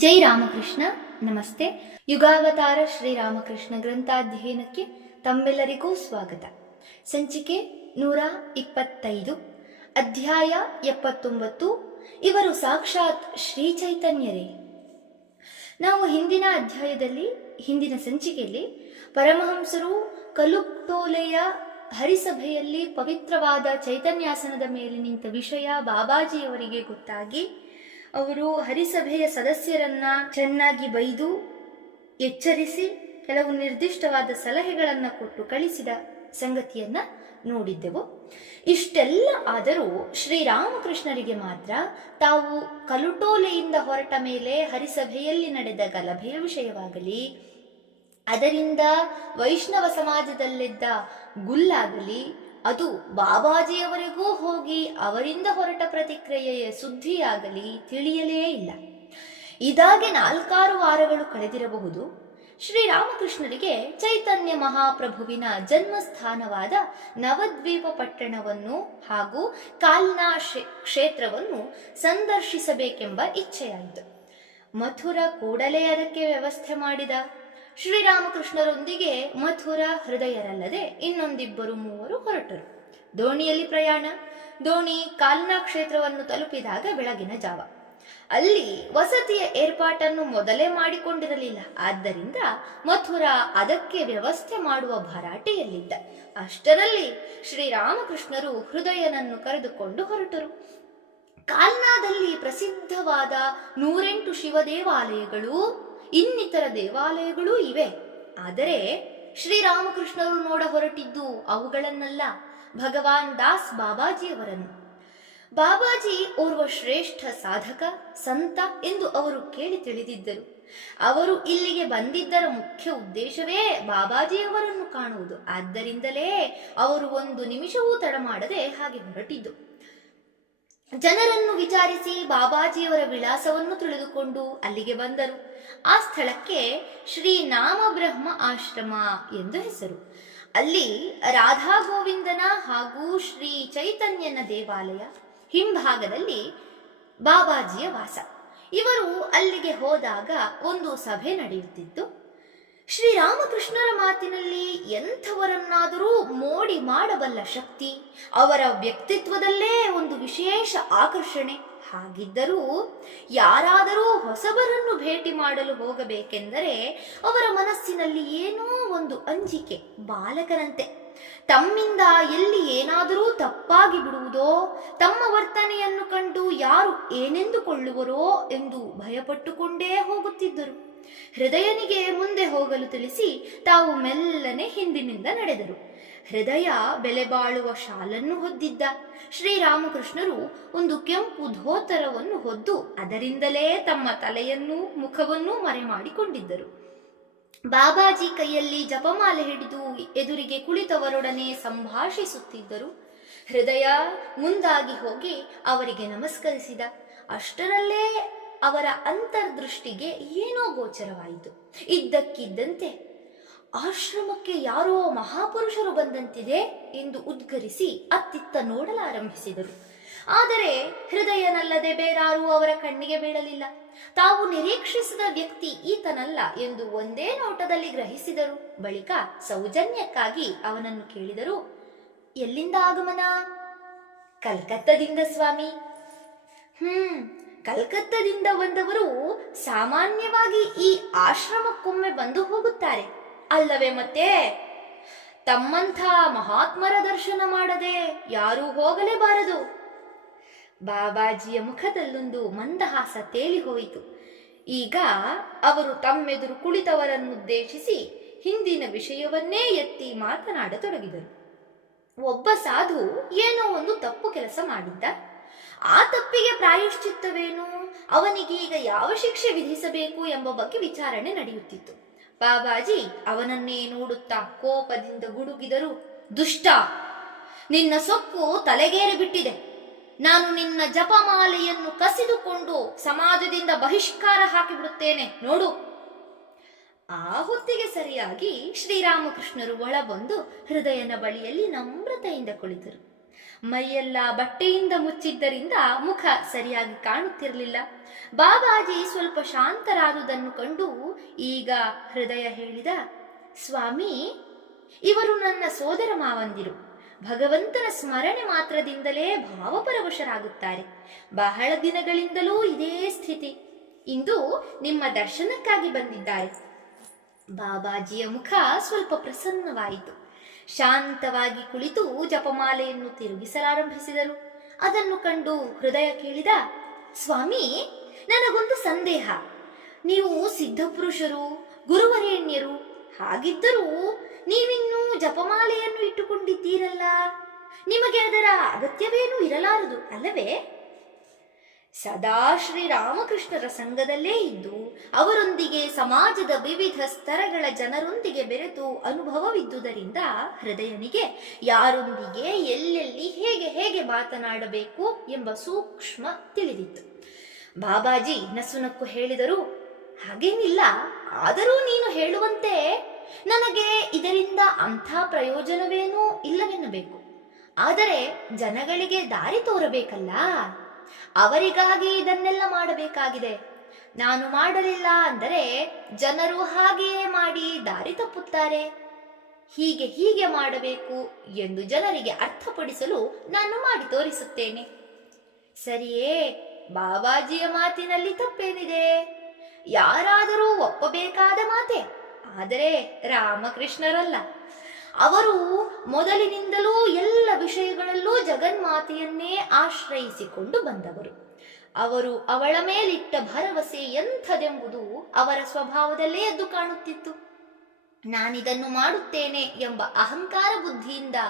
ಜೈ ರಾಮಕೃಷ್ಣ. ನಮಸ್ತೆ. ಯುಗಾವತಾರ ಶ್ರೀರಾಮಕೃಷ್ಣ ಗ್ರಂಥಾಧ್ಯಯನಕ್ಕೆ ತಮ್ಮೆಲ್ಲರಿಗೂ ಸ್ವಾಗತ. ಸಂಚಿಕೆ 125, ಅಧ್ಯಾಯ 79. ಇವರು ಸಾಕ್ಷಾತ್ ಶ್ರೀ ಚೈತನ್ಯರೇ. ನಾವು ಹಿಂದಿನ ಸಂಚಿಕೆಯಲ್ಲಿ ಪರಮಹಂಸರು ಕಲುಕ್ಟೋಲೆಯ ಹರಿಸಭೆಯಲ್ಲಿ ಪವಿತ್ರವಾದ ಚೈತನ್ಯಾಸನದ ಮೇಲೆ ನಿಂತ ವಿಷಯ ಬಾಬಾಜಿಯವರಿಗೆ ಗೊತ್ತಾಗಿ ಅವರು ಹರಿಸಭೆಯ ಸದಸ್ಯರನ್ನ ಚೆನ್ನಾಗಿ ಬೈದು ಎಚ್ಚರಿಸಿ ಕೆಲವು ನಿರ್ದಿಷ್ಟವಾದ ಸಲಹೆಗಳನ್ನು ಕೊಟ್ಟು ಕಳಿಸಿದ ಸಂಗತಿಯನ್ನ ನೋಡಿದ್ದೆವು. ಇಷ್ಟೆಲ್ಲ ಆದರೂ ಶ್ರೀರಾಮಕೃಷ್ಣರಿಗೆ ಮಾತ್ರ ತಾವು ಕಲುಟೋಲೆಯಿಂದ ಹೊರಟ ಮೇಲೆ ಹರಿಸಭೆಯಲ್ಲಿ ನಡೆದ ಗಲಭೆಯ ವಿಷಯವಾಗಲಿ, ಅದರಿಂದ ವೈಷ್ಣವ ಸಮಾಜದಲ್ಲಿದ್ದ ಗುಲ್ಲಾಗಲಿ, ಅದು ಬಾಬಾಜಿಯವರಿಗೂ ಹೋಗಿ ಅವರಿಂದ ಹೊರಟ ಪ್ರತಿಕ್ರಿಯೆಯ ಸುದ್ದಿಯಾಗಲಿ ತಿಳಿಯಲೇ ಇಲ್ಲ. ಇದಾಗಿ 4-6 ವಾರಗಳು ಕಳೆದಿರಬಹುದು. ಶ್ರೀರಾಮಕೃಷ್ಣರಿಗೆ ಚೈತನ್ಯ ಮಹಾಪ್ರಭುವಿನ ಜನ್ಮಸ್ಥಾನವಾದ ನವದ್ವೀಪ ಪಟ್ಟಣವನ್ನು ಹಾಗೂ ಕಾಲ್ನಾ ಕ್ಷೇತ್ರವನ್ನು ಸಂದರ್ಶಿಸಬೇಕೆಂಬ ಇಚ್ಛೆಯಾಯಿತು. ಮಥುರ ಕೂಡಲೇ ಅದಕ್ಕೆ ವ್ಯವಸ್ಥೆ ಮಾಡಿದ. ಶ್ರೀರಾಮಕೃಷ್ಣರೊಂದಿಗೆ ಮಥುರ ಹೃದಯರಲ್ಲದೆ ಇನ್ನೊಂದಿಬ್ಬರು 3 ಹೊರಟರು. ದೋಣಿಯಲ್ಲಿ ಪ್ರಯಾಣ. ದೋಣಿ ಕಾಲ್ನಾ ಕ್ಷೇತ್ರವನ್ನು ತಲುಪಿದಾಗ ಬೆಳಗಿನ ಜಾವ. ಅಲ್ಲಿ ವಸತಿಯ ಏರ್ಪಾಟನ್ನು ಮೊದಲೇ ಮಾಡಿಕೊಂಡಿರಲಿಲ್ಲ. ಆದ್ದರಿಂದ ಮಥುರ ಅದಕ್ಕೆ ವ್ಯವಸ್ಥೆ ಮಾಡುವ ಭರಾಟೆಯಲ್ಲಿದ್ದ. ಅಷ್ಟರಲ್ಲಿ ಶ್ರೀರಾಮಕೃಷ್ಣರು ಹೃದಯನನ್ನು ಕರೆದುಕೊಂಡು ಹೊರಟರು. ಕಾಲ್ನಾದಲ್ಲಿ ಪ್ರಸಿದ್ಧವಾದ 108 ಶಿವ ದೇವಾಲಯಗಳು, ಇನ್ನಿತರ ದೇವಾಲಯಗಳೂ ಇವೆ. ಆದರೆ ಶ್ರೀರಾಮಕೃಷ್ಣರು ನೋಡ ಹೊರಟಿದ್ದು ಅವುಗಳನ್ನಲ್ಲ, ಭಗವಾನ್ ದಾಸ್ ಬಾಬಾಜಿಯವರನ್ನು. ಬಾಬಾಜಿ ಓರ್ವ ಶ್ರೇಷ್ಠ ಸಾಧಕ, ಸಂತ ಎಂದು ಅವರು ಕೇಳಿ ತಿಳಿದಿದ್ದರು. ಅವರು ಇಲ್ಲಿಗೆ ಬಂದಿದ್ದರ ಮುಖ್ಯ ಉದ್ದೇಶವೇ ಬಾಬಾಜಿಯವರನ್ನು ಕಾಣುವುದು. ಆದ್ದರಿಂದಲೇ ಅವರು 1 ನಿಮಿಷವೂ ತಡ ಮಾಡದೆ ಹಾಗೆ ಹೊರಟಿದ್ದು. ಜನರನ್ನು ವಿಚಾರಿಸಿ ಬಾಬಾಜಿಯವರ ವಿಳಾಸವನ್ನು ತಿಳಿದುಕೊಂಡು ಅಲ್ಲಿಗೆ ಬಂದರು. ಆ ಸ್ಥಳಕ್ಕೆ ಶ್ರೀ ನಾಮಬ್ರಹ್ಮ ಆಶ್ರಮ ಎಂದು ಹೆಸರು. ಅಲ್ಲಿ ರಾಧಾ ಗೋವಿಂದನ ಹಾಗೂ ಶ್ರೀ ಚೈತನ್ಯನ ದೇವಾಲಯ, ಹಿಂಭಾಗದಲ್ಲಿ ಬಾಬಾಜಿಯ ವಾಸ. ಇವರು ಅಲ್ಲಿಗೆ ಹೋದಾಗ ಒಂದು ಸಭೆ ನಡೆಯುತ್ತಿತ್ತು. ಶ್ರೀರಾಮಕೃಷ್ಣರ ಮಾತಿನಲ್ಲಿ ಎಂಥವರನ್ನಾದರೂ ಮೋಡಿ ಮಾಡಬಲ್ಲ ಶಕ್ತಿ, ಅವರ ವ್ಯಕ್ತಿತ್ವದಲ್ಲೇ ಒಂದು ವಿಶೇಷ ಆಕರ್ಷಣೆ. ಹಾಗಿದ್ದರೂ ಯಾರಾದರೂ ಹೊಸಬರನ್ನು ಭೇಟಿ ಮಾಡಲು ಹೋಗಬೇಕೆಂದರೆ ಅವರ ಮನಸ್ಸಿನಲ್ಲಿ ಏನೋ ಒಂದು ಅಂಜಿಕೆ, ಬಾಲಕರಂತೆ. ತಮ್ಮಿಂದ ಎಲ್ಲಿ ಏನಾದರೂ ತಪ್ಪಾಗಿ ಬಿಡುವುದೋ, ತಮ್ಮ ವರ್ತನೆಯನ್ನು ಕಂಡು ಯಾರು ಏನೆಂದುಕೊಳ್ಳುವರೋ ಎಂದು ಭಯಪಟ್ಟುಕೊಂಡೇ ಹೋಗುತ್ತಿದ್ದರು. ಹೃದಯನಿಗೆ ಮುಂದೆ ಹೋಗಲು ತಿಳಿಸಿ ತಾವು ಮೆಲ್ಲನೆ ಹಿಂದಿನಿಂದ ನಡೆದರು. ಹೃದಯ ಬೆಲೆ ಬಾಳುವ ಶಾಲನ್ನು ಹೊದ್ದಿದ್ದ. ಶ್ರೀರಾಮಕೃಷ್ಣರು ಒಂದು ಕೆಂಪು ಧೋತರವನ್ನು ಹೊದ್ದು ಅದರಿಂದಲೇ ತಮ್ಮ ತಲೆಯನ್ನೂ ಮುಖವನ್ನೂ ಮರೆ ಮಾಡಿಕೊಂಡಿದ್ದರು. ಬಾಬಾಜಿ ಕೈಯಲ್ಲಿ ಜಪಮಾಲೆ ಹಿಡಿದು ಎದುರಿಗೆ ಕುಳಿತವರೊಡನೆ ಸಂಭಾಷಿಸುತ್ತಿದ್ದರು. ಹೃದಯ ಮುಂದಾಗಿ ಹೋಗಿ ಅವರಿಗೆ ನಮಸ್ಕರಿಸಿದ. ಅಷ್ಟರಲ್ಲೇ ಅವರ ಅಂತರ್ದೃಷ್ಟಿಗೆ ಏನೋ ಗೋಚರವಾಯಿತು. ಇದ್ದಕ್ಕಿದ್ದಂತೆ ಆಶ್ರಮಕ್ಕೆ ಯಾರೋ ಮಹಾಪುರುಷರು ಬಂದಂತಿದೆ ಎಂದು ಉದ್ಗರಿಸಿ ಅತ್ತಿತ್ತ ನೋಡಲಾರಂಭಿಸಿದರು. ಆದರೆ ಹೃದಯನಲ್ಲದೆ ಬೇರಾರೂ ಅವರ ಕಣ್ಣಿಗೆ ಬೀಳಲಿಲ್ಲ. ತಾವು ನಿರೀಕ್ಷಿಸಿದ ವ್ಯಕ್ತಿ ಈತನಲ್ಲ ಎಂದು ಒಂದೇ ನೋಟದಲ್ಲಿ ಗ್ರಹಿಸಿದರು. ಬಳಿಕ ಸೌಜನ್ಯಕ್ಕಾಗಿ ಅವನನ್ನು ಕೇಳಿದರು, ಎಲ್ಲಿಂದ ಆಗಮನ? ಕಲ್ಕತ್ತದಿಂದ ಸ್ವಾಮಿ. ಕಲ್ಕತ್ತದಿಂದ ಬಂದವರು ಸಾಮಾನ್ಯವಾಗಿ ಈ ಆಶ್ರಮಕ್ಕೊಮ್ಮೆ ಬಂದು ಹೋಗುತ್ತಾರೆ ಅಲ್ಲವೇ? ಮತ್ತೆ ತಮ್ಮಂಥ ಮಹಾತ್ಮರ ದರ್ಶನ ಮಾಡದೆ ಯಾರೂ ಹೋಗಲೇಬಾರದು. ಬಾಬಾಜಿಯ ಮುಖದಲ್ಲೊಂದು ಮಂದಹಾಸ ತೇಲಿ ಹೋಯಿತು. ಈಗ ಅವರು ತಮ್ಮೆದುರು ಕುಳಿತವರನ್ನುದ್ದೇಶಿಸಿ ಹಿಂದಿನ ವಿಷಯವನ್ನೇ ಎತ್ತಿ ಮಾತನಾಡತೊಡಗಿದರು. ಒಬ್ಬ ಸಾಧು ಏನೋ ಒಂದು ತಪ್ಪು ಕೆಲಸ ಮಾಡಿದ್ದ. ಆ ತಪ್ಪಿಗೆ ಪ್ರಾಯಶ್ಚಿತ್ತವೇನು, ಅವನಿಗೀಗ ಯಾವ ಶಿಕ್ಷೆ ವಿಧಿಸಬೇಕು ಎಂಬ ಬಗ್ಗೆ ವಿಚಾರಣೆ ನಡೆಯುತ್ತಿತ್ತು. ಬಾಬಾಜಿ ಅವನನ್ನೇ ನೋಡುತ್ತಾ ಕೋಪದಿಂದ ಗುಡುಗಿದರು, ದುಷ್ಟ, ನಿನ್ನ ಸೊಕ್ಕು ತಲೆಗೇರಿ ಬಿಟ್ಟಿದೆ. ನಾನು ನಿನ್ನ ಜಪಮಾಲೆಯನ್ನು ಕಸಿದುಕೊಂಡು ಸಮಾಜದಿಂದ ಬಹಿಷ್ಕಾರ ಹಾಕಿಬಿಡುತ್ತೇನೆ ನೋಡು. ಆ ಹೊತ್ತಿಗೆ ಸರಿಯಾಗಿ ಶ್ರೀರಾಮಕೃಷ್ಣರು ಒಳಬಂದು ಹೃದಯನ ಬಳಿಯಲ್ಲಿ ನಮ್ರತೆಯಿಂದ ಕುಳಿತರು. ಮೈಯೆಲ್ಲ ಬಟ್ಟೆಯಿಂದ ಮುಚ್ಚಿದ್ದರಿಂದ ಮುಖ ಸರಿಯಾಗಿ ಕಾಣುತ್ತಿರಲಿಲ್ಲ. ಬಾಬಾಜಿ ಸ್ವಲ್ಪ ಶಾಂತರಾದುದನ್ನು ಕಂಡು ಈಗ ಹೃದಯ ಹೇಳಿದ, ಸ್ವಾಮಿ, ಇವರು ನನ್ನ ಸೋದರ ಮಾವಂದಿರು. ಭಗವಂತನ ಸ್ಮರಣೆ ಮಾತ್ರದಿಂದಲೇ ಭಾವಪರವಶರಾಗುತ್ತಾರೆ. ಬಹಳ ದಿನಗಳಿಂದಲೂ ಇದೇ ಸ್ಥಿತಿ. ಇಂದು ನಿಮ್ಮ ದರ್ಶನಕ್ಕಾಗಿ ಬಂದಿದ್ದಾರೆ. ಬಾಬಾಜಿಯ ಮುಖ ಸ್ವಲ್ಪ ಪ್ರಸನ್ನವಾಯಿತು. ಶಾಂತವಾಗಿ ಕುಳಿತು ಜಪಮಾಲೆಯನ್ನು ತಿರುಗಿಸಲಾರಂಭಿಸಿದರು. ಅದನ್ನು ಕಂಡು ಹೃದಯ ಕೇಳಿದ, ಸ್ವಾಮಿ, ನನಗೊಂದು ಸಂದೇಹ. ನೀವು ಸಿದ್ಧಪುರುಷರು, ಗುರುವರೇಣ್ಯರು. ಹಾಗಿದ್ದರೂ ನೀವಿನ್ನೂ ಜಪಮಾಲೆಯನ್ನು ಇಟ್ಟುಕೊಂಡಿದ್ದೀರಲ್ಲ, ನಿಮಗೆ ಅದರ ಅಗತ್ಯವೇನೂ ಇರಲಾರದು ಅಲ್ಲವೇ? ಸದಾ ಶ್ರೀರಾಮಕೃಷ್ಣರ ಸಂಘದಲ್ಲೇ ಇದ್ದು ಅವರೊಂದಿಗೆ ಸಮಾಜದ ವಿವಿಧ ಸ್ತರಗಳ ಜನರೊಂದಿಗೆ ಬೆರೆತು ಅನುಭವವಿದ್ದುದರಿಂದ ಹೃದಯನಿಗೆ ಯಾರೊಂದಿಗೆ ಎಲ್ಲೆಲ್ಲಿ ಹೇಗೆ ಹೇಗೆ ಮಾತನಾಡಬೇಕು ಎಂಬ ಸೂಕ್ಷ್ಮ ತಿಳಿದಿತ್ತು. ಬಾಬಾಜಿ ನಸುನಕ್ಕು ಹೇಳಿದರು, ಹಾಗೇನಿಲ್ಲ. ಆದರೂ ನೀನು ಹೇಳುವಂತೆ ನನಗೆ ಇದರಿಂದ ಅಂಥ ಪ್ರಯೋಜನವೇನೂ ಇಲ್ಲವೆನ್ನಬೇಕು. ಆದರೆ ಜನಗಳಿಗೆ ದಾರಿ ತೋರಬೇಕಲ್ಲ, ಅವರಿಗಾಗಿ ಇದನ್ನೆಲ್ಲ ಮಾಡಬೇಕಾಗಿದೆ. ನಾನು ಮಾಡಲಿಲ್ಲ ಅಂದರೆ ಜನರು ಹಾಗೆಯೇ ಮಾಡಿ ದಾರಿ ತಪ್ಪುತ್ತಾರೆ. ಹೀಗೆ ಹೀಗೆ ಮಾಡಬೇಕು ಎಂದು ಜನರಿಗೆ ಅರ್ಥಪಡಿಸಲು ನಾನು ಮಾಡಿ ತೋರಿಸುತ್ತೇನೆ. ಸರಿಯೇ? ಬಾಬಾಜಿಯ ಮಾತಿನಲ್ಲಿ ತಪ್ಪೇನಿದೆ? ಯಾರಾದರೂ ಒಪ್ಪಬೇಕಾದ ಮಾತೆ. ಆದರೆ ರಾಮಕೃಷ್ಣರಲ್ಲ. ಅವರು ಮೊದಲಿನಿಂದಲೂ ಎಲ್ಲ ವಿಷಯಗಳಲ್ಲೂ ಜಗನ್ಮಾತೆಯನ್ನೇ ಆಶ್ರಯಿಸಿಕೊಂಡು ಬಂದವರು. ಅವರು ಅವಳ ಮೇಲಿಟ್ಟ ಭರವಸೆ ಎಂಥದೆಂಬುದು ಅವರ ಸ್ವಭಾವದಲ್ಲೇ ಎದ್ದು ಕಾಣುತ್ತಿತ್ತು. ನಾನಿದನ್ನು ಮಾಡುತ್ತೇನೆ ಎಂಬ ಅಹಂಕಾರ ಬುದ್ಧಿಯಿಂದ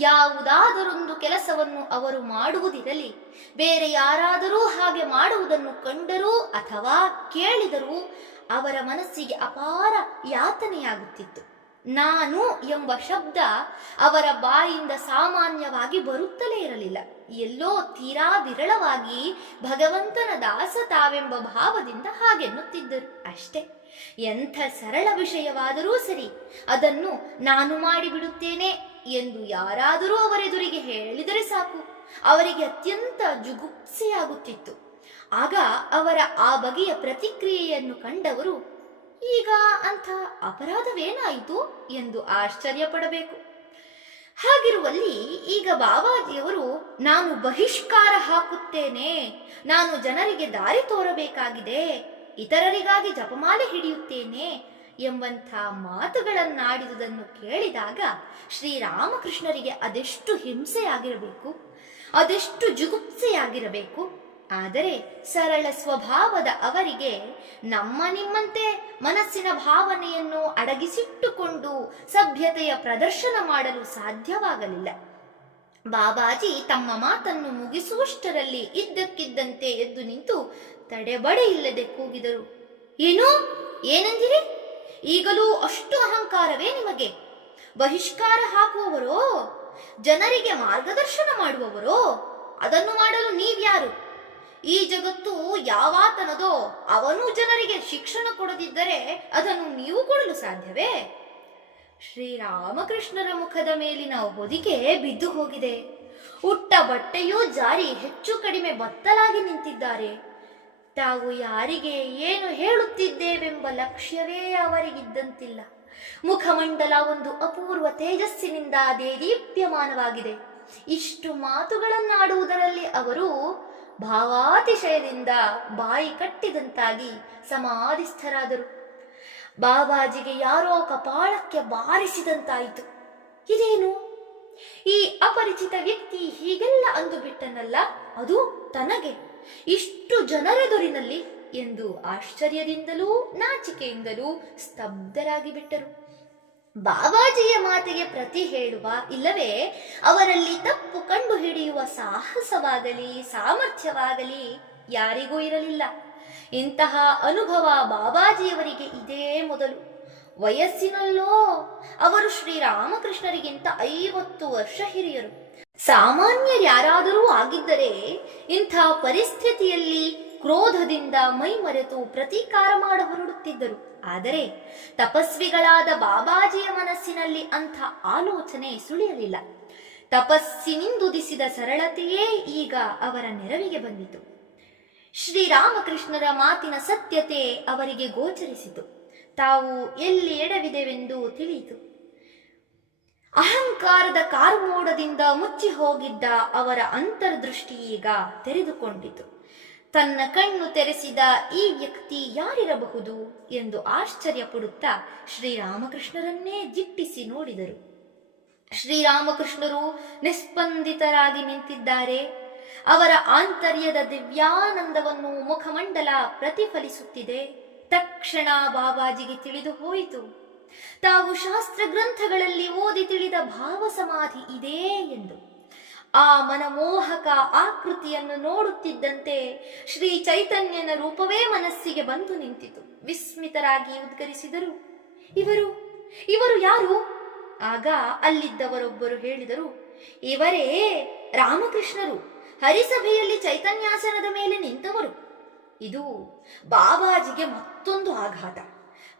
ಯಾವುದಾದರೊಂದು ಕೆಲಸವನ್ನು ಅವರು ಮಾಡುವುದಿರಲಿ, ಬೇರೆ ಯಾರಾದರೂ ಹಾಗೆ ಮಾಡುವುದನ್ನು ಕಂಡರೂ ಅಥವಾ ಕೇಳಿದರೂ ಅವರ ಮನಸ್ಸಿಗೆ ಅಪಾರ ಯಾತನೆಯಾಗುತ್ತಿತ್ತು. ನಾನು ಎಂಬ ಶಬ್ದ ಅವರ ಬಾಯಿಂದ ಸಾಮಾನ್ಯವಾಗಿ ಬರುತ್ತಲೇ ಇರಲಿಲ್ಲ. ಎಲ್ಲೋ ತೀರಾ ವಿರಳವಾಗಿ ಭಗವಂತನ ದಾಸ ತಾವೆಂಬ ಭಾವದಿಂದ ಹಾಗೆನ್ನುತ್ತಿದ್ದರು ಅಷ್ಟೇ. ಎಂಥ ಸರಳ ವಿಷಯವಾದರೂ ಸರಿ, ಅದನ್ನು ನಾನು ಮಾಡಿಬಿಡುತ್ತೇನೆ ಎಂದು ಯಾರಾದರೂ ಅವರೆದುರಿಗೆ ಹೇಳಿದರೆ ಸಾಕು, ಅವರಿಗೆ ಅತ್ಯಂತ ಜುಗುಪ್ಸೆಯಾಗುತ್ತಿತ್ತು. ಆಗ ಅವರ ಆ ಬಗೆಯ ಪ್ರತಿಕ್ರಿಯೆಯನ್ನು ಕಂಡವರು ಈಗ ಅಂಥ ಅಪರಾಧವೇನಾಯಿತು ಎಂದು ಆಶ್ಚರ್ಯಪಡಬೇಕು. ಹಾಗಿರುವಲ್ಲಿ ಈಗ ಬಾಬಾಜಿಯವರು ನಾನು ಬಹಿಷ್ಕಾರ ಹಾಕುತ್ತೇನೆ, ನಾನು ಜನರಿಗೆ ದಾರಿ ತೋರಬೇಕಾಗಿದೆ, ಇತರರಿಗಾಗಿ ಜಪಮಾಲೆ ಹಿಡಿಯುತ್ತೇನೆ ಎಂಬಂಥ ಮಾತುಗಳನ್ನಾಡಿದುದನ್ನು ಕೇಳಿದಾಗ ಶ್ರೀರಾಮಕೃಷ್ಣರಿಗೆ ಅದೆಷ್ಟು ಹಿಂಸೆಯಾಗಿರಬೇಕು, ಅದೆಷ್ಟು ಜುಗುಪ್ಸೆಯಾಗಿರಬೇಕು. ಆದರೆ ಸರಳ ಸ್ವಭಾವದ ಅವರಿಗೆ ನಮ್ಮ ನಿಮ್ಮಂತೆ ಮನಸ್ಸಿನ ಭಾವನೆಯನ್ನು ಅಡಗಿಸಿಟ್ಟುಕೊಂಡು ಸಭ್ಯತೆಯ ಪ್ರದರ್ಶನ ಮಾಡಲು ಸಾಧ್ಯವಾಗಲಿಲ್ಲ. ಬಾಬಾಜಿ ತಮ್ಮ ಮಾತನ್ನು ಮುಗಿಸುವಷ್ಟರಲ್ಲಿ ಇದ್ದಕ್ಕಿದ್ದಂತೆ ಎದ್ದು ನಿಂತು ತಡೆಬಡೆ ಇಲ್ಲದೆ ಕೂಗಿದರು, ಏನು? ಏನಂದಿರಿ? ಈಗಲೂ ಅಷ್ಟು ಅಹಂಕಾರವೇ ನಿಮಗೆ? ಬಹಿಷ್ಕಾರ ಹಾಕುವವರೋ? ಜನರಿಗೆ ಮಾರ್ಗದರ್ಶನ ಮಾಡುವವರೋ? ಅದನ್ನು ಮಾಡಲು ನೀವ್ಯಾರು? ಈ ಜಗತ್ತು ಯಾವಾತನದೋ ಅವನು ಜನರಿಗೆ ಶಿಕ್ಷಣ ಕೊಡದಿದ್ದರೆ ಅದನ್ನು ನೀವು ಕೊಡಲು ಸಾಧ್ಯವೇ? ಶ್ರೀರಾಮಕೃಷ್ಣರ ಮುಖದ ಮೇಲಿನ ಹೊದಿಕೆ ಬಿದ್ದು ಹೋಗಿದೆ. ಉಟ್ಟ ಬಟ್ಟೆಯೂ ಜಾರಿ ಹೆಚ್ಚು ಕಡಿಮೆ ಬತ್ತಲಾಗಿ ನಿಂತಿದ್ದಾರೆ. ತಾವು ಯಾರಿಗೆ ಏನು ಹೇಳುತ್ತಿದ್ದೇವೆಂಬ ಲಕ್ಷ್ಯವೇ ಅವರಿಗಿದ್ದಂತಿಲ್ಲ. ಮುಖಮಂಡಲ ಒಂದು ಅಪೂರ್ವ ತೇಜಸ್ಸಿನಿಂದ ದೇದೀಪ್ಯಮಾನವಾಗಿದೆ. ಇಷ್ಟು ಮಾತುಗಳನ್ನಾಡುವುದರಲ್ಲಿ ಅವರು ಭಾವಾತಿಶಯದಿಂದ ಬಾಯಿ ಕಟ್ಟಿದಂತಾಗಿ ಸಮಾಧಿಸ್ಥರಾದರು. ಬಾಬಾಜಿಗೆ ಯಾರೋ ಕಪಾಳಕ್ಕೆ ಬಾರಿಸಿದಂತಾಯಿತು. ಇದೇನು? ಈ ಅಪರಿಚಿತ ವ್ಯಕ್ತಿ ಹೀಗೆಲ್ಲ ಅಂದು ಬಿಟ್ಟನಲ್ಲ, ಅದು ತನಗೆ, ಇಷ್ಟು ಜನರೆದುರಿನಲ್ಲಿ ಎಂದು ಆಶ್ಚರ್ಯದಿಂದಲೂ ನಾಚಿಕೆಯಿಂದಲೂ ಸ್ತಬ್ಧರಾಗಿ ಬಿಟ್ಟರು. ಬಾಬಾಜಿಯ ಮಾತಿಗೆ ಪ್ರತಿ ಹೇಳುವ ಇಲ್ಲವೇ ಅವರಲ್ಲಿ ತಪ್ಪು ಕಂಡು ಹಿಡಿಯುವ ಸಾಹಸವಾಗಲಿ ಸಾಮರ್ಥ್ಯವಾಗಲಿ ಯಾರಿಗೂ ಇರಲಿಲ್ಲ. ಇಂತಹ ಅನುಭವ ಬಾಬಾಜಿಯವರಿಗೆ ಇದೇ ಮೊದಲು. ವಯಸ್ಸಿನಲ್ಲೋ ಅವರು ಶ್ರೀರಾಮಕೃಷ್ಣರಿಗಿಂತ 50 ವರ್ಷ ಹಿರಿಯರು. ಸಾಮಾನ್ಯರ್ಯಾರಾದರೂ ಆಗಿದ್ದರೆ ಇಂಥ ಪರಿಸ್ಥಿತಿಯಲ್ಲಿ ಕ್ರೋಧದಿಂದ ಮೈಮರೆತು ಪ್ರತೀಕಾರ ಮಾಡ ಹೊರಡುತ್ತಿದ್ದರು. ಆದರೆ ತಪಸ್ವಿಗಳಾದ ಬಾಬಾಜಿಯ ಮನಸ್ಸಿನಲ್ಲಿ ಅಂಥ ಆಲೋಚನೆ ಸುಳಿಯಲಿಲ್ಲ. ತಪಸ್ಸಿನಿಂದುದಿಸಿದ ಸರಳತೆಯೇ ಈಗ ಅವರ ನೆರವಿಗೆ ಬಂದಿತು. ಶ್ರೀರಾಮಕೃಷ್ಣರ ಮಾತಿನ ಸತ್ಯತೆ ಅವರಿಗೆ ಗೋಚರಿಸಿತು. ತಾವು ಎಲ್ಲಿ ಎಡವಿದೆವೆಂದು ತಿಳಿಯಿತು. ಅಹಂಕಾರದ ಕಾರ್ಮೋಡದಿಂದ ಮುಚ್ಚಿ ಹೋಗಿದ್ದ ಅವರ ಅಂತರ್ದೃಷ್ಟಿ ಈಗ ತೆರೆದುಕೊಂಡಿತು. ತನ್ನ ಕಣ್ಣು ತೆರೆಸಿದ ಈ ವ್ಯಕ್ತಿ ಯಾರಿರಬಹುದು ಎಂದು ಆಶ್ಚರ್ಯಪಡುತ್ತಾ ಶ್ರೀರಾಮಕೃಷ್ಣರನ್ನೇ ದಿಟ್ಟಿಸಿ ನೋಡಿದರು. ಶ್ರೀರಾಮಕೃಷ್ಣರು ನಿಸ್ಪಂದಿತರಾಗಿ ನಿಂತಿದ್ದಾರೆ. ಅವರ ಆಂತರ್ಯದ ದಿವ್ಯಾನಂದವನ್ನು ಮುಖಮಂಡಲ ಪ್ರತಿಫಲಿಸುತ್ತಿದೆ. ತಕ್ಷಣ ಬಾಬಾಜಿಗೆ ತಿಳಿದು ಹೋಯಿತು, ತಾವು ಶಾಸ್ತ್ರ ಗ್ರಂಥಗಳಲ್ಲಿ ಓದಿ ತಿಳಿದ ಭಾವ ಸಮಾಧಿ ಇದೆ ಎಂದು. ಆ ಮನಮೋಹಕ ಆಕೃತಿಯನ್ನು ನೋಡುತ್ತಿದ್ದಂತೆ ಶ್ರೀ ಚೈತನ್ಯನ ರೂಪವೇ ಮನಸ್ಸಿಗೆ ಬಂದು ನಿಂತಿತು. ವಿಸ್ಮಿತರಾಗಿ ಉದ್ಗರಿಸಿದರು, ಇವರು ಇವರು ಯಾರು? ಆಗ ಅಲ್ಲಿದ್ದವರೊಬ್ಬರು ಹೇಳಿದರು, ಇವರೇ ರಾಮಕೃಷ್ಣರು, ಹರಿಸಭೆಯಲ್ಲಿ ಚೈತನ್ಯಾಸನದ ಮೇಲೆ ನಿಂತವರು. ಇದು ಬಾಬಾಜಿಗೆ ಮತ್ತೊಂದು ಆಘಾತ.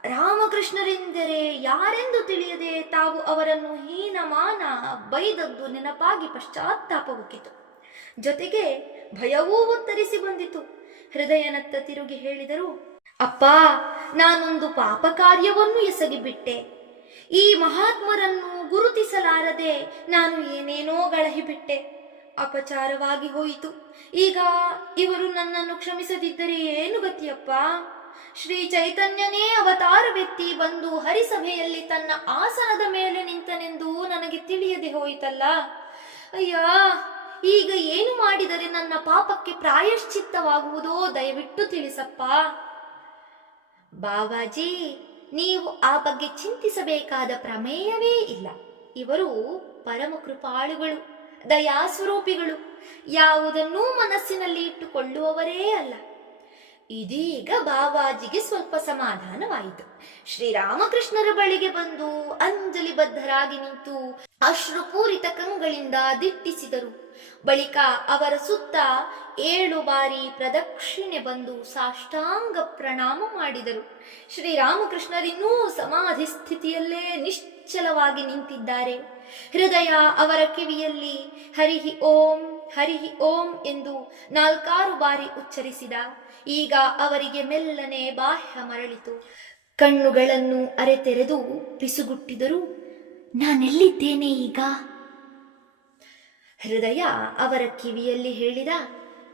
ರಾಮಕೃಷ್ಣರೆಂದರೆ ಯಾರೆಂದು ತಿಳಿಯದೆ ತಾವು ಅವರನ್ನು ಹೀನಮಾನ ಬೈದದ್ದು ನೆನಪಾಗಿ ಪಶ್ಚಾತ್ತಾಪವುಕ್ಕಿತು. ಜೊತೆಗೆ ಭಯವೂ ಉತ್ತರಿಸಿ ಬಂದಿತು. ಹೃದಯನತ್ತ ತಿರುಗಿ ಹೇಳಿದರು, ಅಪ್ಪ, ನಾನೊಂದು ಪಾಪ ಕಾರ್ಯವನ್ನು ಎಸಗಿಬಿಟ್ಟೆ. ಈ ಮಹಾತ್ಮರನ್ನು ಗುರುತಿಸಲಾರದೆ ನಾನು ಏನೇನೋ ಗಳಹಿಬಿಟ್ಟೆ. ಅಪಚಾರವಾಗಿ ಹೋಯಿತು. ಈಗ ಇವರು ನನ್ನನ್ನು ಕ್ಷಮಿಸದಿದ್ದರೆ ಏನು ಗತಿಯಪ್ಪ? ಶ್ರೀ ಚೈತನ್ಯನೇ ಅವತಾರವೆತ್ತಿ ಬಂದು ಹರಿಸಭೆಯಲ್ಲಿ ತನ್ನ ಆಸನದ ಮೇಲೆ ನಿಂತನೆಂದು ನನಗೆ ತಿಳಿಯದೆ ಹೋಯಿತಲ್ಲ. ಅಯ್ಯ, ಈಗ ಏನು ಮಾಡಿದರೆ ನನ್ನ ಪಾಪಕ್ಕೆ ಪ್ರಾಯಶ್ಚಿತ್ತವಾಗುವುದೋ ದಯವಿಟ್ಟು ತಿಳಿಸಪ್ಪ. ಬಾಬಾಜಿ, ನೀವು ಆ ಬಗ್ಗೆ ಚಿಂತಿಸಬೇಕಾದ ಪ್ರಮೇಯವೇ ಇಲ್ಲ. ಇವರು ಪರಮ ಕೃಪಾಳುಗಳು, ದಯಾಸ್ವರೂಪಿಗಳು, ಯಾವುದನ್ನೂ ಮನಸ್ಸಿನಲ್ಲಿ ಇಟ್ಟುಕೊಳ್ಳುವವರೇ ಅಲ್ಲ. ಇದೀಗ ಬಾಬಾಜಿಗೆ ಸ್ವಲ್ಪ ಸಮಾಧಾನವಾಯಿತು. ಶ್ರೀರಾಮಕೃಷ್ಣರ ಬಳಿಗೆ ಬಂದು ಅಂಜಲಿಬದ್ಧರಾಗಿ ನಿಂತು ಅಶ್ರುಪೂರಿತ ಕಂಗಳಿಂದ ದಿಟ್ಟಿಸಿದರು. ಬಳಿಕ ಅವರ ಸುತ್ತ 7 ಬಾರಿ ಪ್ರದಕ್ಷಿಣೆ ಬಂದು ಸಾಷ್ಟಾಂಗ ಪ್ರಣಾಮ ಮಾಡಿದರು. ಶ್ರೀರಾಮಕೃಷ್ಣರಿನ್ನೂ ಸಮಾಧಿ ಸ್ಥಿತಿಯಲ್ಲೇ ನಿಶ್ಚಲವಾಗಿ ನಿಂತಿದ್ದಾರೆ. ಹೃದಯ ಅವರ ಕಿವಿಯಲ್ಲಿ ಹರಿಹಿ ಓಂ ಹರಿಹಿ ಓಂ ಎಂದು 4 ಬಾರಿ ಉಚ್ಚರಿಸಿದ. ಈಗ ಅವರಿಗೆ ಮೆಲ್ಲನೆ ಬಾಹ್ಯ ಮರಳಿತು. ಕಣ್ಣುಗಳನ್ನು ಅರೆತೆರೆದು ಪಿಸುಗುಟ್ಟಿದರು. ನಾನೆಲ್ಲಿದ್ದೇನೆ ಈಗ? ಹೃದಯ ಅವರ ಕಿವಿಯಲ್ಲಿ ಹೇಳಿದ,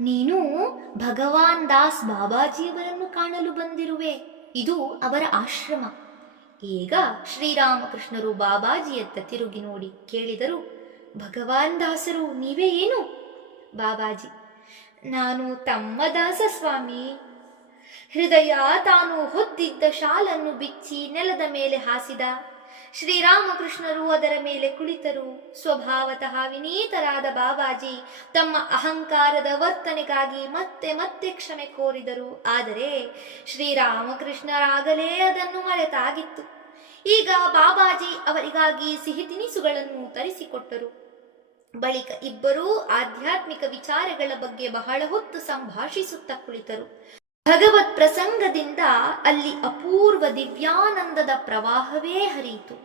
ನೀನು ಭಗವಾನ್ ದಾಸ್ ಬಾಬಾಜಿಯವರನ್ನು ಕಾಣಲು ಬಂದಿರುವೆ. ಇದು ಅವರ ಆಶ್ರಮ. ಈಗ ಶ್ರೀರಾಮಕೃಷ್ಣರು ಬಾಬಾಜಿಯತ್ತ ತಿರುಗಿ ನೋಡಿ ಕೇಳಿದರು, ಭಗವಾನ್ ದಾಸರು ನೀವೇ ಏನು? ಬಾಬಾಜಿ, ನಾನು ತಮ್ಮ ದಾಸ ಸ್ವಾಮಿ. ಹೃದಯ ತಾನು ಹೊತ್ತಿದ್ದ ಶಾಲನ್ನು ಬಿಚ್ಚಿ ನೆಲದ ಮೇಲೆ ಹಾಸಿದ. ಶ್ರೀರಾಮಕೃಷ್ಣರು ಅದರ ಮೇಲೆ ಕುಳಿತರು. ಸ್ವಭಾವತಃ ವಿನೀತರಾದ ಬಾಬಾಜಿ ತಮ್ಮ ಅಹಂಕಾರದ ವರ್ತನೆಗಾಗಿ ಮತ್ತೆ ಮತ್ತೆ ಕ್ಷಮೆ ಕೋರಿದರು. ಆದರೆ ಶ್ರೀರಾಮಕೃಷ್ಣರಾಗಲೇ ಅದನ್ನು ಮರೆತಾಗಿತ್ತು. ಈಗ ಬಾಬಾಜಿ ಅವರಿಗಾಗಿ ಸಿಹಿ ತಿನಿಸುಗಳನ್ನು ತರಿಸಿಕೊಟ್ಟರು. ಬಳಿಕ ಇಬ್ಬರೂ ಆಧ್ಯಾತ್ಮಿಕ ವಿಚಾರಗಳ ಬಗ್ಗೆ ಬಹಳ ಹೊತ್ತು ಸಂಭಾಷಿಸುತ್ತಾ ಕುಳಿತರು. ಭಗವತ್ ಪ್ರಸಂಗದಿಂದ ಅಲ್ಲಿ ಅಪೂರ್ವ ದಿವ್ಯಾನಂದದ ಪ್ರವಾಹವೇ ಹರಿಯಿತು.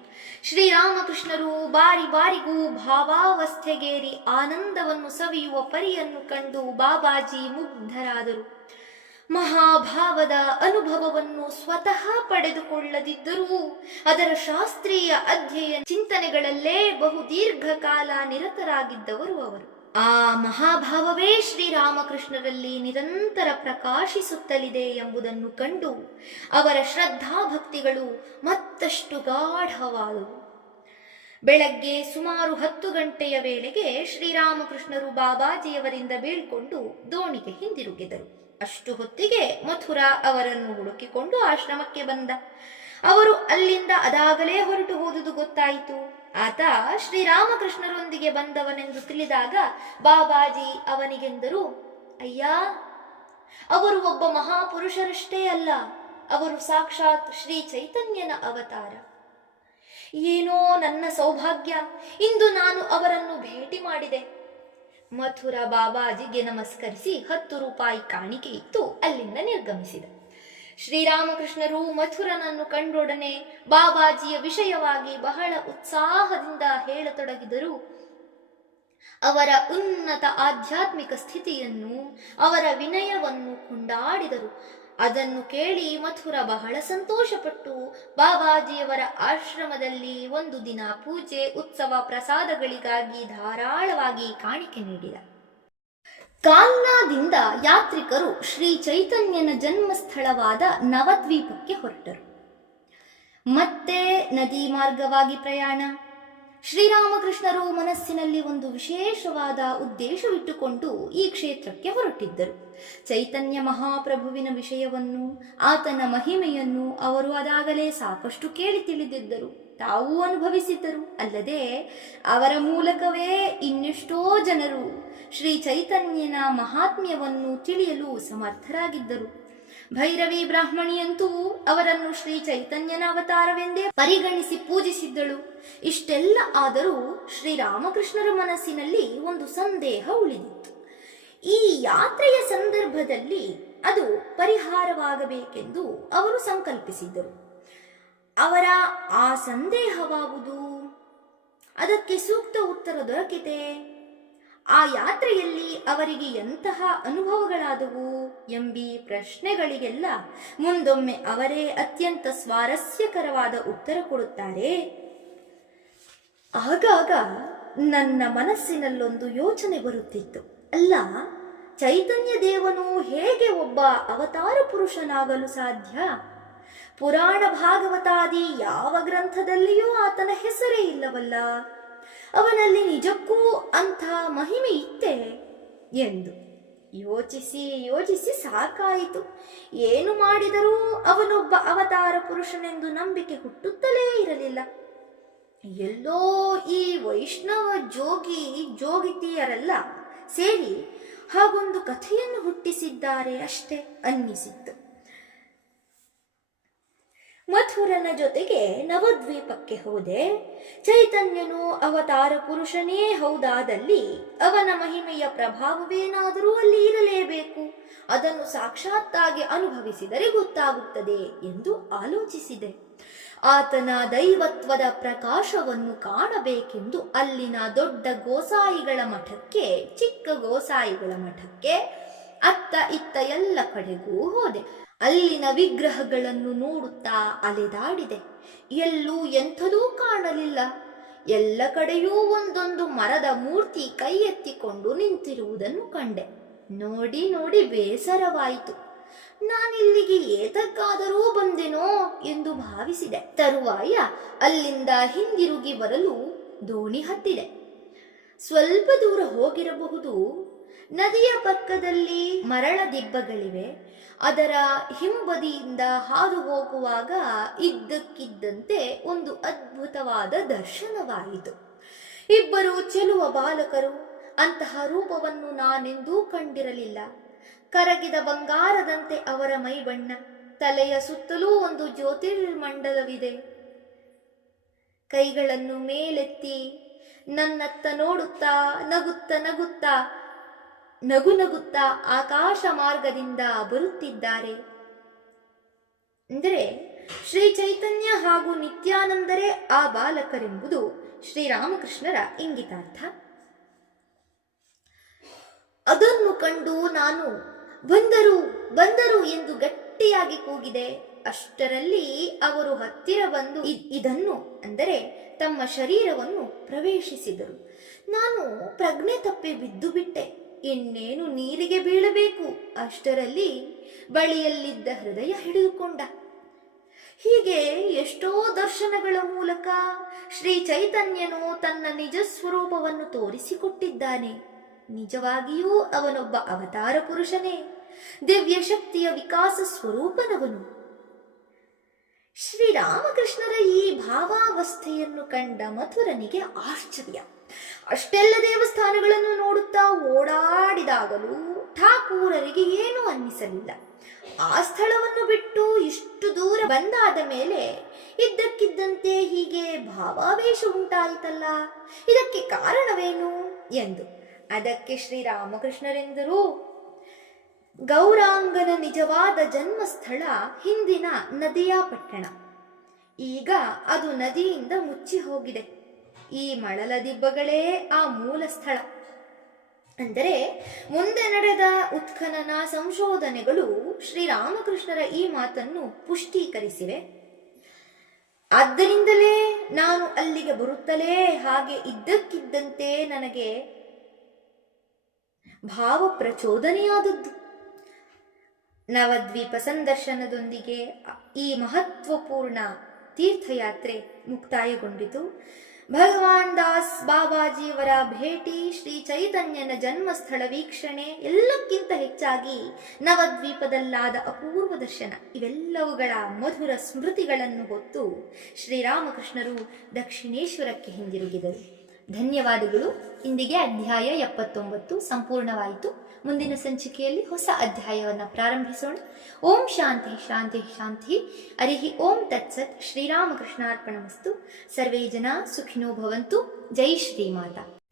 ಶ್ರೀರಾಮಕೃಷ್ಣರು ಬಾರಿ ಬಾರಿಗೂ ಭಾವಾವಸ್ಥೆಗೇರಿ ಆನಂದವನ್ನು ಸವಿಯುವ ಪರಿಯನ್ನು ಕಂಡು ಬಾಬಾಜಿ ಮುಗ್ಧರಾದರು. ಮಹಾಭಾವದ ಅನುಭವವನ್ನು ಸ್ವತಃ ಪಡೆದುಕೊಳ್ಳದಿದ್ದರೂ ಅದರ ಶಾಸ್ತ್ರೀಯ ಅಧ್ಯಯನ ಚಿಂತನೆಗಳಲ್ಲೇ ಬಹು ದೀರ್ಘಕಾಲ ನಿರತರಾಗಿದ್ದವರು ಅವರು. ಆ ಮಹಾಭಾವವೇ ಶ್ರೀರಾಮಕೃಷ್ಣರಲ್ಲಿ ನಿರಂತರ ಪ್ರಕಾಶಿಸುತ್ತಲಿದೆ ಎಂಬುದನ್ನು ಕಂಡು ಅವರ ಶ್ರದ್ಧಾಭಕ್ತಿಗಳು ಮತ್ತಷ್ಟು ಗಾಢವಾದವು. ಬೆಳಗ್ಗೆ ಸುಮಾರು 10 ಗಂಟೆಯ ವೇಳೆಗೆ ಶ್ರೀರಾಮಕೃಷ್ಣರು ಬಾಬಾಜಿಯವರಿಂದ ಬೀಳ್ಕೊಂಡು ದೋಣಿಗೆ ಹಿಂದಿರುಗಿದರು. ಅಷ್ಟು ಹೊತ್ತಿಗೆ ಮಥುರಾ ಅವರನ್ನು ಹುಡುಕಿಕೊಂಡು ಆಶ್ರಮಕ್ಕೆ ಬಂದ. ಅವರು ಅಲ್ಲಿಂದ ಅದಾಗಲೇ ಹೊರಟು ಹೋದುದು ಗೊತ್ತಾಯಿತು. ಆತ ಶ್ರೀರಾಮಕೃಷ್ಣರೊಂದಿಗೆ ಬಂದವನೆಂದು ತಿಳಿದಾಗ ಬಾಬಾಜಿ ಅವನಿಗೆಂದರು, ಅಯ್ಯ, ಅವರು ಒಬ್ಬ ಮಹಾಪುರುಷರಷ್ಟೇ ಅಲ್ಲ, ಅವರು ಸಾಕ್ಷಾತ್ ಶ್ರೀ ಚೈತನ್ಯನ ಅವತಾರ. ಏನೋ ನನ್ನ ಸೌಭಾಗ್ಯ, ಇಂದು ನಾನು ಅವರನ್ನು ಭೇಟಿ ಮಾಡಿದೆ. ಮಥುರಾ ಬಾಬಾಜಿಗೆ ನಮಸ್ಕರಿಸಿ 10 ರೂಪಾಯಿ ಕಾಣಿಕೆ ಇತ್ತು ಅಲ್ಲಿಂದ ನಿರ್ಗಮಿಸಿದ. ಶ್ರೀರಾಮಕೃಷ್ಣರು ಮಥುರನನ್ನು ಕಂಡೊಡನೆ ಬಾಬಾಜಿಯ ವಿಷಯವಾಗಿ ಬಹಳ ಉತ್ಸಾಹದಿಂದ ಹೇಳತೊಡಗಿದರು. ಅವರ ಉನ್ನತ ಆಧ್ಯಾತ್ಮಿಕ ಸ್ಥಿತಿಯನ್ನು, ಅವರ ವಿನಯವನ್ನು ಕೊಂಡಾಡಿದರು. ಅದನ್ನು ಕೇಳಿ ಮಥುರ ಬಹಳ ಸಂತೋಷಪಟ್ಟು ಬಾಬಾಜಿಯವರ ಆಶ್ರಮದಲ್ಲಿ ಒಂದು ದಿನ ಪೂಜೆ, ಉತ್ಸವ, ಪ್ರಸಾದಗಳಿಗಾಗಿ ಧಾರಾಳವಾಗಿ ಕಾಣಿಕೆ ನೀಡಿದ. ಕಾಲ್ನಾದಿಂದ ಯಾತ್ರಿಕರು ಶ್ರೀ ಚೈತನ್ಯನ ಜನ್ಮಸ್ಥಳವಾದ ನವದ್ವೀಪಕ್ಕೆ ಹೊರಟರು. ಮತ್ತೆ ನದಿ ಮಾರ್ಗವಾಗಿ ಪ್ರಯಾಣ. ಶ್ರೀರಾಮಕೃಷ್ಣರು ಮನಸ್ಸಿನಲ್ಲಿ ಒಂದು ವಿಶೇಷವಾದ ಉದ್ದೇಶವಿಟ್ಟುಕೊಂಡು ಈ ಕ್ಷೇತ್ರಕ್ಕೆ ಹೊರಟಿದ್ದರು. ಚೈತನ್ಯ ಮಹಾಪ್ರಭುವಿನ ವಿಷಯವನ್ನು, ಆತನ ಮಹಿಮೆಯನ್ನು ಅವರು ಅದಾಗಲೇ ಸಾಕಷ್ಟು ಕೇಳಿ ತಿಳಿದಿದ್ದರು, ತಾವೂ ಅನುಭವಿಸಿದ್ದರು. ಅಲ್ಲದೆ ಅವರ ಮೂಲಕವೇ ಇನ್ನೆಷ್ಟೋ ಜನರು ಶ್ರೀ ಚೈತನ್ಯನ ಮಹಾತ್ಮ್ಯವನ್ನು ತಿಳಿಯಲು ಸಮರ್ಥರಾಗಿದ್ದರು. ಭೈರವಿ ಬ್ರಾಹ್ಮಣಿಯಂತೂ ಅವರನ್ನು ಶ್ರೀ ಚೈತನ್ಯನ ಅವತಾರವೆಂದೇ ಪರಿಗಣಿಸಿ ಪೂಜಿಸಿದ್ದಳು. ಇಷ್ಟೆಲ್ಲ ಆದರೂ ಶ್ರೀರಾಮಕೃಷ್ಣರ ಮನಸ್ಸಿನಲ್ಲಿ ಒಂದು ಸಂದೇಹ ಉಳಿದಿತ್ತು. ಈ ಯಾತ್ರೆಯ ಸಂದರ್ಭದಲ್ಲಿ ಅದು ಪರಿಹಾರವಾಗಬೇಕೆಂದು ಅವರು ಸಂಕಲ್ಪಿಸಿದ್ದರು. ಅವರ ಆ ಸಂದೇಹವಾವುದು, ಅದಕ್ಕೆ ಸೂಕ್ತ ಉತ್ತರ ದೊರಕಿದೆ. ಆ ಯಾತ್ರೆಯಲ್ಲಿ ಅವರಿಗೆ ಎಂತಹ ಅನುಭವಗಳಾದವು ಎಂಬೀ ಪ್ರಶ್ನೆಗಳಿಗೆಲ್ಲ ಮುಂದೊಮ್ಮೆ ಅವರೇ ಅತ್ಯಂತ ಸ್ವಾರಸ್ಯಕರವಾದ ಉತ್ತರ ಕೊಡುತ್ತಾರೆ. ಆಗಾಗ ನನ್ನ ಮನಸ್ಸಿನಲ್ಲೊಂದು ಯೋಚನೆ ಬರುತ್ತಿತ್ತು. ಅಲ್ಲ, ಚೈತನ್ಯ ದೇವನು ಹೇಗೆ ಒಬ್ಬ ಅವತಾರ ಪುರುಷನಾಗಲು ಸಾಧ್ಯ? ಪುರಾಣ ಭಾಗವತಾದಿ ಯಾವ ಗ್ರಂಥದಲ್ಲಿಯೂ ಆತನ ಹೆಸರೇ ಇಲ್ಲವಲ್ಲ. ಅವನಲ್ಲಿ ನಿಜಕ್ಕೂ ಅಂಥ ಮಹಿಮೆ ಇತ್ತೇ ಎಂದು ಯೋಚಿಸಿ ಯೋಚಿಸಿ ಸಾಕಾಯಿತು. ಏನು ಮಾಡಿದರೂ ಅವನೊಬ್ಬ ಅವತಾರ ಪುರುಷನೆಂದು ನಂಬಿಕೆ ಹುಟ್ಟುತ್ತಲೇ ಇರಲಿಲ್ಲ. ಎಲ್ಲೋ ಈ ವೈಷ್ಣವ ಜೋಗಿತಿಯರೆಲ್ಲ ಸೇರಿ ಹಾಗೊಂದು ಕಥೆಯನ್ನು ಹುಟ್ಟಿಸಿದ್ದಾರೆ ಅಷ್ಟೇ ಅನ್ನಿಸಿತ್ತು. ಮಥುರನ ಜೊತೆಗೆ ನವದ್ವೀಪಕ್ಕೆ ಹೋದೆ. ಚೈತನ್ಯನು ಅವತಾರ ಪುರುಷನೇ ಹೌದಾದಲ್ಲಿ ಅವನ ಮಹಿಮೆಯ ಪ್ರಭಾವವೇನಾದರೂ ಅಲ್ಲಿ ಇರಲೇಬೇಕು. ಅದನ್ನು ಸಾಕ್ಷಾತ್ತಾಗಿ ಅನುಭವಿಸಿದರೆ ಗೊತ್ತಾಗುತ್ತದೆ ಎಂದು ಆಲೋಚಿಸಿದೆ. ಆತನ ದೈವತ್ವದ ಪ್ರಕಾಶವನ್ನು ಕಾಣಬೇಕೆಂದು ಅಲ್ಲಿನ ದೊಡ್ಡ ಗೋಸಾಯಿಗಳ ಮಠಕ್ಕೆ, ಚಿಕ್ಕ ಗೋಸಾಯಿಗಳ ಮಠಕ್ಕೆ, ಅತ್ತ ಇತ್ತ ಎಲ್ಲ ಕಡೆಗೂ ಹೋದೆ. ಅಲ್ಲಿನ ವಿಗ್ರಹಗಳನ್ನು ನೋಡುತ್ತಾ ಅಲೆದಾಡಿದೆ. ಎಲ್ಲೂ ಎಂಥದೂ ಕಾಣಲಿಲ್ಲ. ಎಲ್ಲ ಕಡೆಯೂ ಒಂದೊಂದು ಮರದ ಮೂರ್ತಿ ಕೈ ಎತ್ತಿಕೊಂಡು ನಿಂತಿರುವುದನ್ನು ಕಂಡೆ. ನೋಡಿ ನೋಡಿ ಬೇಸರವಾಯಿತು. ನಾನಿಲ್ಲಿಗೆ ಏತಕ್ಕಾದರೂ ಬಂದೆನೋ ಎಂದು ಭಾವಿಸಿದೆ. ತರುವಾಯ ಅಲ್ಲಿಂದ ಹಿಂದಿರುಗಿ ಬರಲು ದೋಣಿ ಹತ್ತಿದೆ. ಸ್ವಲ್ಪ ದೂರ ಹೋಗಿರಬಹುದು. ನದಿಯ ಪಕ್ಕದಲ್ಲಿ ಮರಳ ದಿಬ್ಬಗಳಿವೆ. ಅದರ ಹಿಂಬದಿಯಿಂದ ಹಾದು ಹೋಗುವಾಗ ಇದ್ದಕ್ಕಿದ್ದಂತೆ ಒಂದು ಅದ್ಭುತವಾದ ದರ್ಶನವಾಯಿತು. ಇಬ್ಬರು ಚೆಲುವ ಬಾಲಕರು. ಅಂತಹ ರೂಪವನ್ನು ನಾನೆಂದೂ ಕಂಡಿರಲಿಲ್ಲ. ಕರಗಿದ ಬಂಗಾರದಂತೆ ಅವರ ಮೈಬಣ್ಣ. ತಲೆಯ ಸುತ್ತಲೂ ಒಂದು ಜ್ಯೋತಿರ್ಮಂಡಲವಿದೆ. ಕೈಗಳನ್ನು ಮೇಲೆತ್ತಿ ನನ್ನತ್ತ ನೋಡುತ್ತಾ ನಗುತ್ತಾ ಆಕಾಶ ಮಾರ್ಗದಿಂದ ಬರುತ್ತಿದ್ದಾರೆ. ಅಂದರೆ ಶ್ರೀ ಚೈತನ್ಯ ಹಾಗೂ ನಿತ್ಯಾನಂದರೇ ಆ ಬಾಲಕರೆಂಬುದು ಶ್ರೀರಾಮಕೃಷ್ಣರ ಇಂಗಿತಾರ್ಥ. ಅದನ್ನು ಕಂಡು ನಾನು ಬಂದರು ಎಂದು ಗಟ್ಟಿಯಾಗಿ ಕೂಗಿದೆ. ಅಷ್ಟರಲ್ಲಿ ಅವರು ಹತ್ತಿರ ಬಂದು ಇದನ್ನು ಅಂದರೆ ತಮ್ಮ ಶರೀರವನ್ನು ಪ್ರವೇಶಿಸಿದರು. ನಾನು ಪ್ರಜ್ಞೆ ತಪ್ಪಿ ಬಿದ್ದು ಬಿಟ್ಟೆ. ಇನ್ನೇನು ನೀರಿಗೆ ಬೀಳಬೇಕು. ಅಷ್ಟರಲ್ಲಿ ಬಳಿಯಲ್ಲಿದ್ದ ಹೃದಯ ಹಿಡಿದುಕೊಂಡ. ಹೀಗೆ ಎಷ್ಟೋ ದರ್ಶನಗಳ ಮೂಲಕ ಶ್ರೀ ಚೈತನ್ಯನು ತನ್ನ ನಿಜ ಸ್ವರೂಪವನ್ನು ತೋರಿಸಿಕೊಟ್ಟಿದ್ದಾನೆ. ನಿಜವಾಗಿಯೂ ಅವನೊಬ್ಬ ಅವತಾರ ಪುರುಷನೇ, ದಿವ್ಯ ಶಕ್ತಿಯ ವಿಕಾಸ ಸ್ವರೂಪನವನು. ಶ್ರೀರಾಮಕೃಷ್ಣರ ಈ ಭಾವಾವಸ್ಥೆಯನ್ನು ಕಂಡ ಮಥುರನಿಗೆ ಆಶ್ಚರ್ಯ. ಅಷ್ಟೆಲ್ಲ ದೇವಸ್ಥಾನಗಳನ್ನು ನೋಡುತ್ತಾ ಓಡಾಡಿದಾಗಲೂ ಠಾಕೂರರಿಗೆ ಏನೂ ಅನ್ನಿಸಲಿಲ್ಲ. ಆ ಸ್ಥಳವನ್ನು ಬಿಟ್ಟು ಇಷ್ಟು ದೂರ ಬಂದಾದ ಮೇಲೆ ಇದ್ದಕ್ಕಿದ್ದಂತೆ ಹೀಗೆ ಭಾವಾವೇಶ ಉಂಟಾಯಿತಲ್ಲ, ಇದಕ್ಕೆ ಕಾರಣವೇನು ಎಂದು. ಅದಕ್ಕೆ ಶ್ರೀರಾಮಕೃಷ್ಣರೆಂದರು, ಗೌರಾಂಗನ ನಿಜವಾದ ಜನ್ಮಸ್ಥಳ ಹಿಂದಿನ ನದಿಯ ಪಟ್ಟಣ. ಈಗ ಅದು ನದಿಯಿಂದ ಮುಚ್ಚಿ ಹೋಗಿದೆ. ಈ ಮಳಲ ದಿಬ್ಬಗಳೇ ಆ ಮೂಲ ಸ್ಥಳ. ಅಂದರೆ ಮುಂದೆ ನಡೆದ ಉತ್ಖನನ ಸಂಶೋಧನೆಗಳು ಶ್ರೀರಾಮಕೃಷ್ಣರ ಈ ಮಾತನ್ನು ಪುಷ್ಟೀಕರಿಸಿವೆ. ಆದ್ದರಿಂದಲೇ ನಾನು ಅಲ್ಲಿಗೆ ಬರುತ್ತಲೇ ಹಾಗೆ ಇದ್ದಕ್ಕಿದ್ದಂತೆ ನನಗೆ ಭಾವ ಪ್ರಚೋದನೆಯಾದದ್ದು. ನವದ್ವೀಪ ಸಂದರ್ಶನದೊಂದಿಗೆ ಈ ಮಹತ್ವಪೂರ್ಣ ತೀರ್ಥಯಾತ್ರೆ ಮುಕ್ತಾಯಗೊಂಡಿತು. ಭಗವಾನ್ ದಾಸ್ ಬಾಬಾಜಿಯವರ ಭೇಟಿ, ಶ್ರೀ ಚೈತನ್ಯನ ಜನ್ಮಸ್ಥಳ ವೀಕ್ಷಣೆ, ಎಲ್ಲಕ್ಕಿಂತ ಹೆಚ್ಚಾಗಿ ನವದ್ವೀಪದಲ್ಲಾದ ಅಪೂರ್ವ ದರ್ಶನ, ಇವೆಲ್ಲವುಗಳ ಮಧುರ ಸ್ಮೃತಿಗಳನ್ನು ಹೊತ್ತು ಶ್ರೀರಾಮಕೃಷ್ಣರು ದಕ್ಷಿಣೇಶ್ವರಕ್ಕೆ ಹಿಂದಿರುಗಿದರು. ಧನ್ಯವಾದಗಳು. ಇಂದಿಗೆ ಅಧ್ಯಾಯ 79 ಸಂಪೂರ್ಣವಾಯಿತು. ಮುಂದಿನ ಸಂಚಿಕೆಯಲ್ಲಿ ಹೊಸ ಅಧ್ಯಾಯವನ್ನು ಪ್ರಾರಂಭಿಸೋಣ. ಓಂ ಶಾಂತಿ ಶಾಂತಿ ಶಾಂತಿ. ಹರಿ ಓಂ ತತ್ಸತ್. ಶ್ರೀರಾಮಕೃಷ್ಣಾರ್ಪಣಮಸ್ತು. ಸರ್ವೇ ಜನ ಸುಖಿನೋ ಭವಂತು. ಜೈ ಶ್ರೀಮಾತಾ.